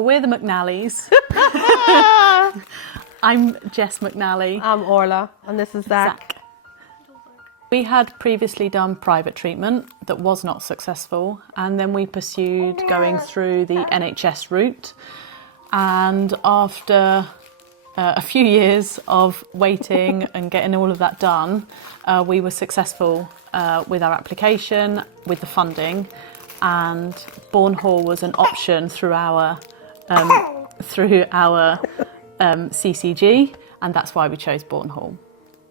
Well, we're the McNallys. I'm Jess McNally. I'm Orlagh, and this is Zach. We had previously done private treatment that was not successful, and then we pursued going through the NHS route. And after a few years of waiting and getting all of that done, we were successful with our application, with the funding, and Bourn Hall was an option through our CCG, and that's why we chose Bourn Hall.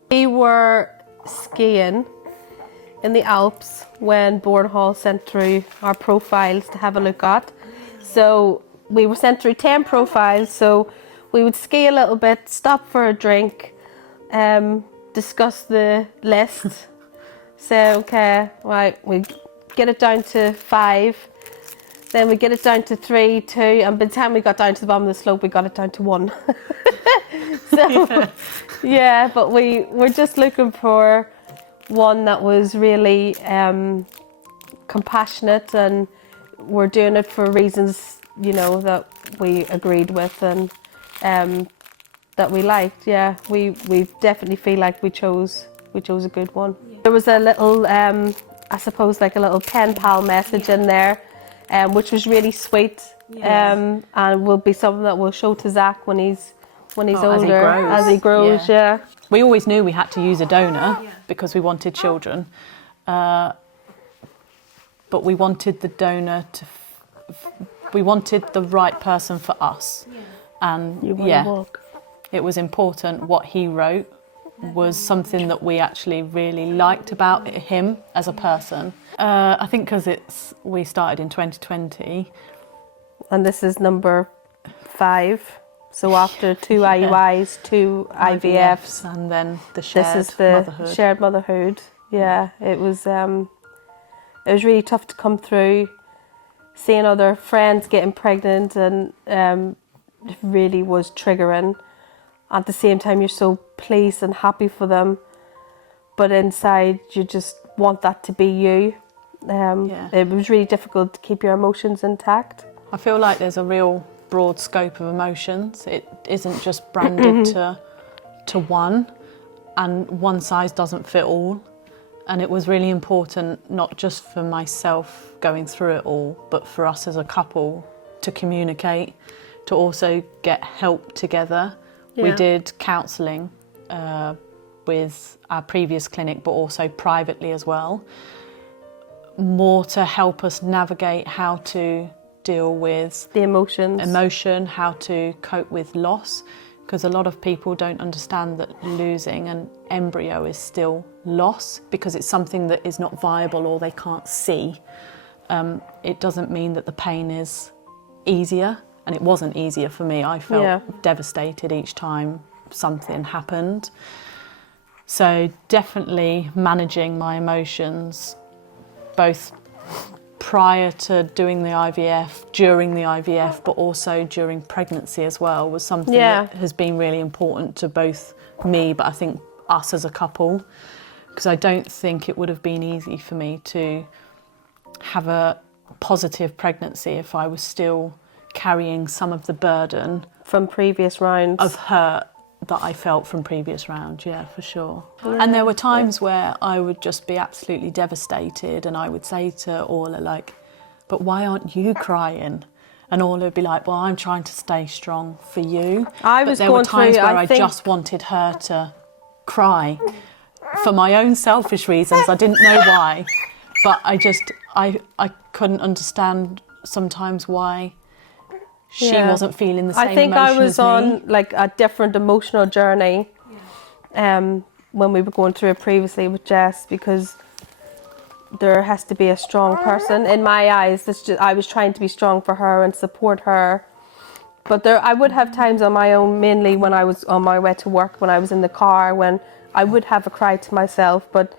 We were skiing in the Alps when Bourn Hall sent through our profiles to have a look at. So we were sent through 10 profiles, so we would ski a little bit, stop for a drink, discuss the list, say, okay, right, we get it down to 5, then we get it down to 3, 2, and by the time we got down to the bottom of the slope, we got it down to 1. So, yeah, but we were just looking for one that was really compassionate, and we're doing it for reasons, you know, that we agreed with and that we liked. Yeah, we definitely feel like we chose a good one. Yeah. There was a little, I suppose, like a little pen pal message in there, which was really sweet, and will be something that we'll show to Zach when he's older, as he grows. Yeah. We always knew we had to use a donor because we wanted children, but we wanted the donor to. We wanted the right person for us, and it was important. What he wrote was something that we actually really liked about him as a person. I think because we started in 2020, and this is number 5. So after 2 IUIs, 2 IVFs, and then the shared this is the motherhood. Shared motherhood. Yeah, it was really tough to come through, seeing other friends getting pregnant, and it really was triggering. At the same time, you're so pleased and happy for them, but inside you just want that to be you. It was really difficult to keep your emotions intact. I feel like there's a real broad scope of emotions. It isn't just branded to one, and one size doesn't fit all. And it was really important, not just for myself going through it all, but for us as a couple to communicate, to also get help together. Yeah. We did counselling with our previous clinic, but also privately as well, more to help us navigate how to deal with the emotion, how to cope with loss, because a lot of people don't understand that losing an embryo is still loss, because it's something that is not viable or they can't see. It doesn't mean that the pain is easier, and it wasn't easier for me. I felt devastated each time something happened. So definitely managing my emotions, both prior to doing the IVF, during the IVF, but also during pregnancy as well, was something that has been really important to both me, but I think us as a couple, because I don't think it would have been easy for me to have a positive pregnancy if I was still carrying some of the burden from previous rounds of hurt that I felt from previous rounds, for sure. And there were times where I would just be absolutely devastated, and I would say to Orlagh, like, but why aren't you crying? And Orlagh would be like, well, I'm trying to stay strong for you. But there were times where I just wanted her to cry for my own selfish reasons. I didn't know why, but I couldn't understand sometimes why she wasn't feeling the same emotion as me. I think I was on like a different emotional journey when we were going through it previously with Jess, because there has to be a strong person. In my eyes, I was trying to be strong for her and support her. But I would have times on my own, mainly when I was on my way to work, when I was in the car, when I would have a cry to myself, but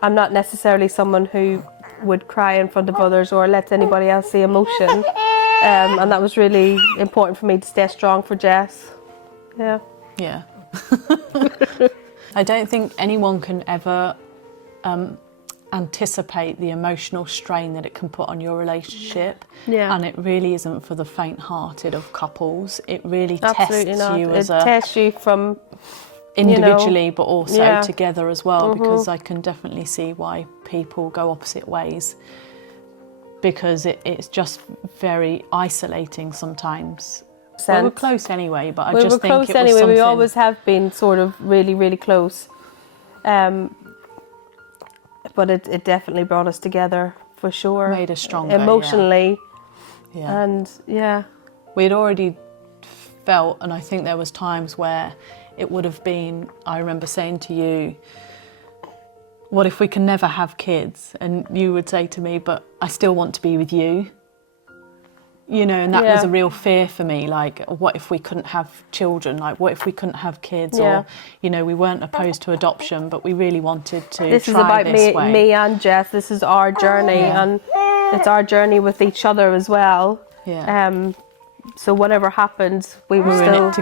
I'm not necessarily someone who would cry in front of others or let anybody else see emotion. And that was really important for me to stay strong for Jess. Yeah. I don't think anyone can ever anticipate the emotional strain that it can put on your relationship. Yeah. And it really isn't for the faint-hearted of couples. It really Absolutely tests not. you It as a tests you from individually, but also yeah. together as well, because I can definitely see why people go opposite ways, because it's just very isolating sometimes. Well, we're close anyway, but I just think it was anyway. something... We always have been sort of really, really close. But it definitely brought us together, for sure. Made us stronger, emotionally. Yeah. And yeah. We'd already felt, and I think there was times where it would have been, I remember saying to you, what if we can never have kids? And you would say to me, but I still want to be with you. You know, and that was a real fear for me, like, what if we couldn't have children? Like, what if we couldn't have kids? Or, you know, we weren't opposed to adoption, but we really wanted to This try is about this way. me and Jess. This is our journey, and it's our journey with each other as well. Yeah. So whatever happens, we're in it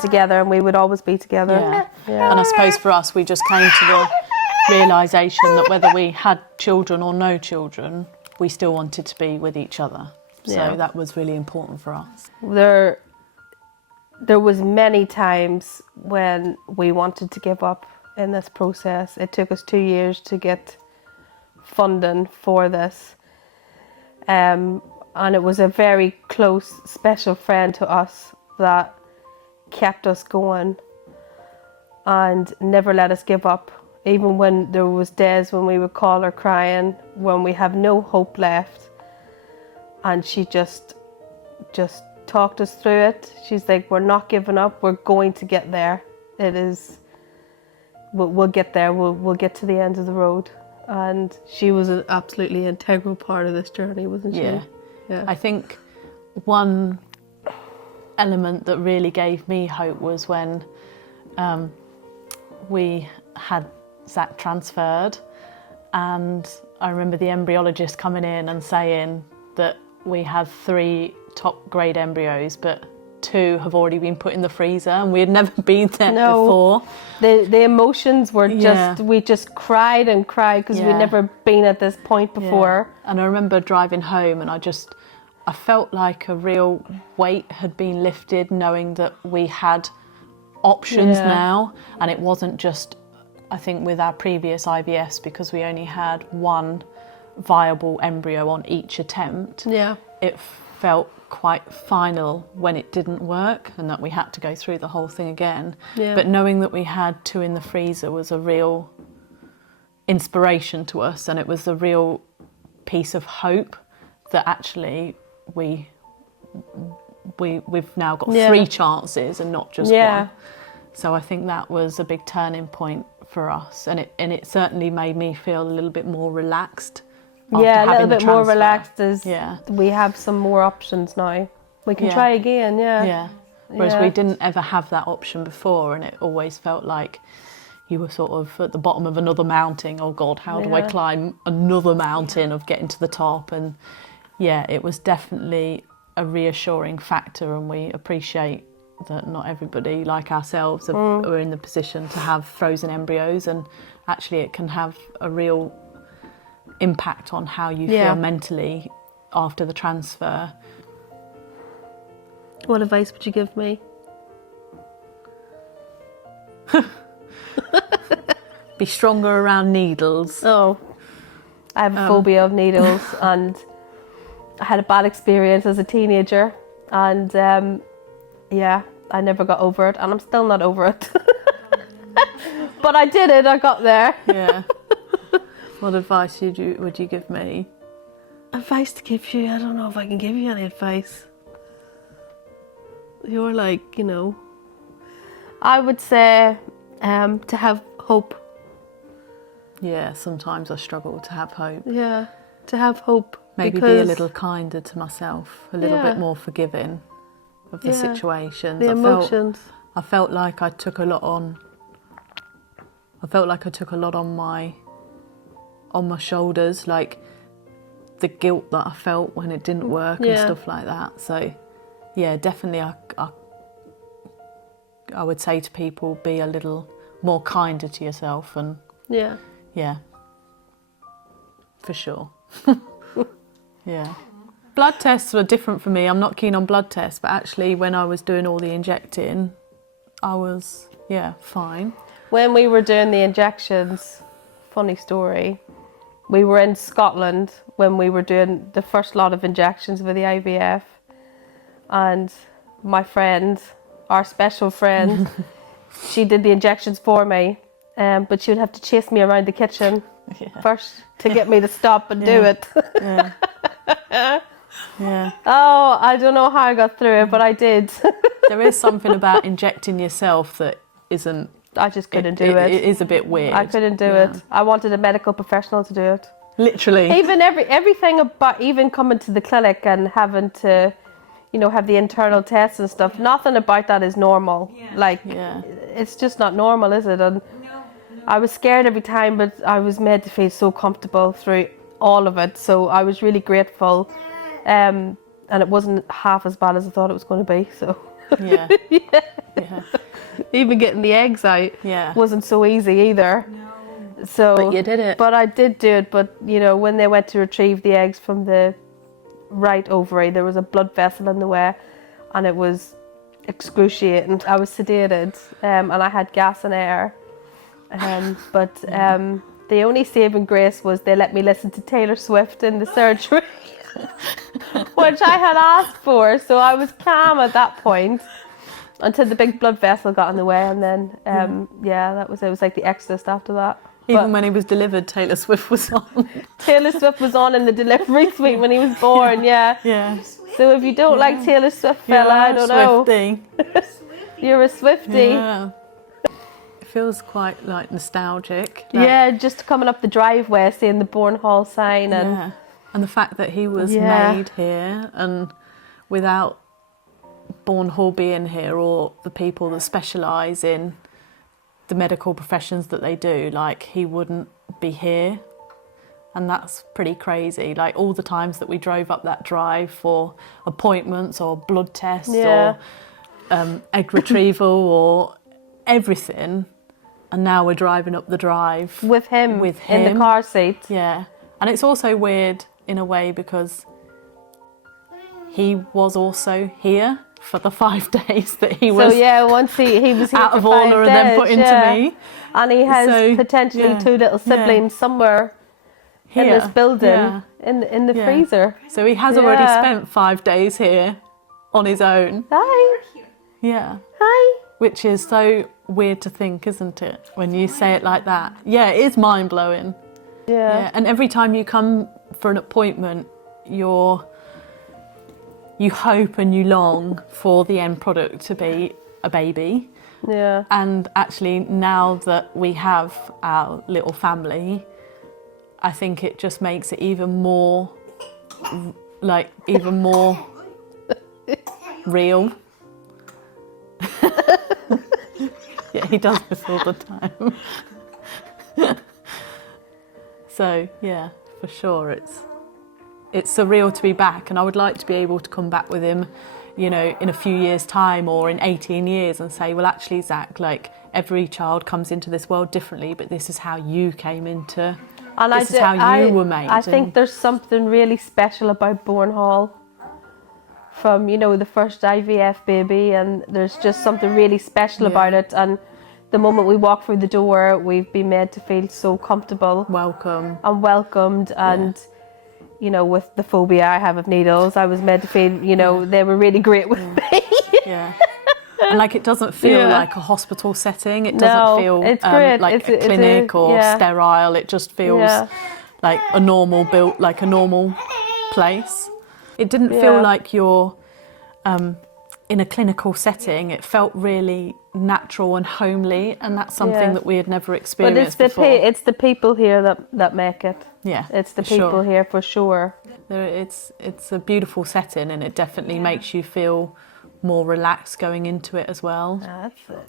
together, and we would always be together. Yeah. And I suppose for us, we just came to the realisation that whether we had children or no children, we still wanted to be with each other. So that was really important for us. There was many times when we wanted to give up in this process. It took us 2 years to get funding for this. And it was a very close, special friend to us that kept us going and never let us give up. Even when there was days when we would call her crying, when we have no hope left. And she just talked us through it. She's like, we're not giving up. We're going to get there. We'll get there. We'll get to the end of the road. And she was an absolutely integral part of this journey, wasn't she? Yeah. I think one element that really gave me hope was when we had Zach transferred, and I remember the embryologist coming in and saying that we had 3 top grade embryos, but 2 have already been put in the freezer, and we had never been there before. The emotions were we just cried and cried because we'd never been at this point before. And I remember driving home, and I felt like a real weight had been lifted, knowing that we had options now, and it wasn't just, I think with our previous IVFs, because we only had 1 viable embryo on each attempt, it felt quite final when it didn't work and that we had to go through the whole thing again. But knowing that we had 2 in the freezer was a real inspiration to us, and it was a real piece of hope that actually we've now got 3 chances and not just 1. So I think that was a big turning point for us, and it certainly made me feel a little bit more relaxed. A little bit more relaxed as we have some more options now. We can try again, Whereas we didn't ever have that option before, and it always felt like you were sort of at the bottom of another mountain. Oh God, how do I climb another mountain of getting to the top? And it was definitely a reassuring factor, and we appreciate that not everybody like ourselves are in the position to have frozen embryos, and actually it can have a real impact on how you feel mentally after the transfer. What advice would you give me? Be stronger around needles. Oh, I have a phobia of needles, and I had a bad experience as a teenager, and I never got over it, and I'm still not over it. But I did it, I got there. Yeah. What advice would you give me? Advice to give you? I don't know if I can give you any advice. You're like, I would say to have hope. Yeah, sometimes I struggle to have hope. Yeah, to have hope. Maybe be a little kinder to myself, a little bit more forgiving of the situations. The emotions. I felt like I took a lot on. I felt like I took a lot on my shoulders, like the guilt that I felt when it didn't work and stuff like that. So, definitely I would say to people, be a little more kinder to yourself, and for sure. Yeah. Blood tests were different for me. I'm not keen on blood tests, but actually when I was doing all the injecting, I was, fine. When we were doing the injections, funny story, we were in Scotland when we were doing the first lot of injections with the IVF, and my friend, our special friend, she did the injections for me, but she would have to chase me around the kitchen first to get me to stop and do it. Yeah. Oh, I don't know how I got through it, but I did. There is something about injecting yourself that isn't... I just couldn't do it. It is a bit weird. I couldn't do it. I wanted a medical professional to do it. Literally. Even everything about even coming to the clinic and having to, have the internal tests and stuff, nothing about that is normal. It's just not normal, is it? And I was scared every time, but I was made to feel so comfortable through all of it. So I was really grateful. And it wasn't half as bad as I thought it was going to be. So Yeah. even getting the eggs out wasn't so easy either. No. So, but you did it. But I did do it. But when they went to retrieve the eggs from the right ovary, there was a blood vessel in the way, and it was excruciating. I was sedated, and I had gas and air. But the only saving grace was they let me listen to Taylor Swift in the surgery. Which I had asked for, so I was calm at that point until the big blood vessel got in the way, and then it was like The Exorcist after that. Even when he was delivered, Taylor Swift was on. Taylor Swift was on in the delivery suite when he was born. Yeah. So if you don't like Taylor Swift, fella, I don't know. You're a Swiftie. Yeah. It feels quite like nostalgic. Just coming up the driveway, seeing the Bourn Hall sign and. And the fact that he was made here, and without Bourn Hall being here, or the people that specialise in the medical professions that they do, he wouldn't be here. And that's pretty crazy. All the times that we drove up that drive for appointments or blood tests or egg retrieval or everything, and now we're driving up the drive with him in the car seat. Yeah. And it's also weird in a way because he was also here for the 5 days that he was. So once he was here out of for 5 order days, and then put into me. And he has potentially 2 little siblings somewhere in this building in the freezer. So he has already spent 5 days here on his own. Hi. Yeah. Hi. Which is so weird to think, isn't it? When you say it like that. Yeah, it is mind blowing. Yeah. And every time you come for an appointment, you hope and you long for the end product to be a baby. Yeah. And actually, now that we have our little family, I think it just makes it even more real. Yeah, he does this all the time. So yeah, for sure, it's surreal to be back, and I would like to be able to come back with him, in a few years' time or in 18 years and say, well, actually, Zach, every child comes into this world differently, but this is how you came into, and this is how you were made. I think there's something really special about Bourn Hall from, the first IVF baby, and there's just something really special about it. And the moment we walk through the door, we've been made to feel so comfortable. Welcomed. And, with the phobia I have of needles, I was made to feel, they were really great with me. Yeah. And it doesn't feel like a hospital setting. It doesn't feel it's great. like a clinic or sterile. It just feels like a normal place. It didn't feel like you're in a clinical setting. It felt really natural and homely, and that's something that we had never experienced before. It's the people here that make it. Yeah, it's the people here for sure. It's a beautiful setting, and it definitely makes you feel more relaxed going into it as well. That's it.